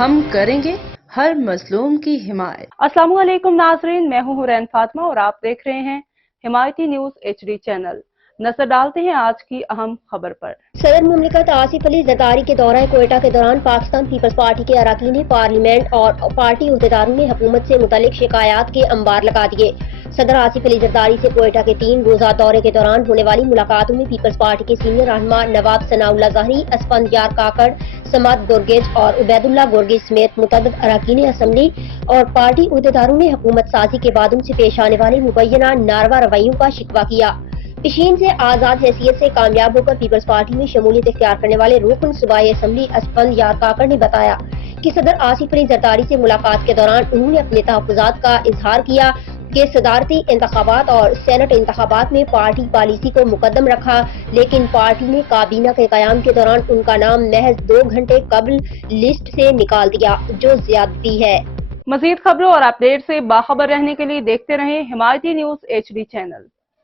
ہم کریں گے ہر مظلوم کی حمایت۔ السلام علیکم ناظرین، میں ہوں حورین فاطمہ اور آپ دیکھ رہے ہیں حمایتی نیوز HD چینل۔ نظر ڈالتے ہیں آج کی اہم خبر پر۔ صدر مملکت آصف علی زرداری کے دورہ کوئٹہ کے دوران پاکستان پیپلز پارٹی کے اراکین پارلیمنٹ اور پارٹی عہدیداروں نے حکومت سے متعلق شکایات کے انبار لگا دیے۔ صدر آصف علی زرداری سے کوئٹہ کے 3 روزہ دورے کے دوران ہونے والی ملاقاتوں میں پیپلز پارٹی کے سینئر رہنما نواب ثناء اللہ ظاہری، اسفندیار کاکڑ، سماد گرگیز اور عبید اللہ گرگیز سمیت متعدد اراکین اسمبلی اور پارٹی عہدیداروں نے حکومت سازی کے بعد ان سے پیش آنے والے مبینہ ناروا رویوں کا شکوہ کیا۔ پیشین سے آزاد حیثیت سے کامیاب ہو کر پیپلز پارٹی میں شمولیت اختیار کرنے والے رکن صوبائی اسمبلی اسفندیار کاکڑ نے بتایا کہ صدر آصف علی زرداری سے ملاقات کے دوران انہوں نے اپنے تحفظات کا اظہار کیا کہ صدارتی انتخابات اور سینٹ انتخابات میں پارٹی پالیسی کو مقدم رکھا، لیکن پارٹی نے کابینہ کے قیام کے دوران ان کا نام محض 2 گھنٹے قبل لسٹ سے نکال دیا، جو زیادتی ہے۔ مزید خبروں اور اپڈیٹ سے باخبر رہنے کے لیے دیکھتے رہیں حمایتی نیوز HD چینل۔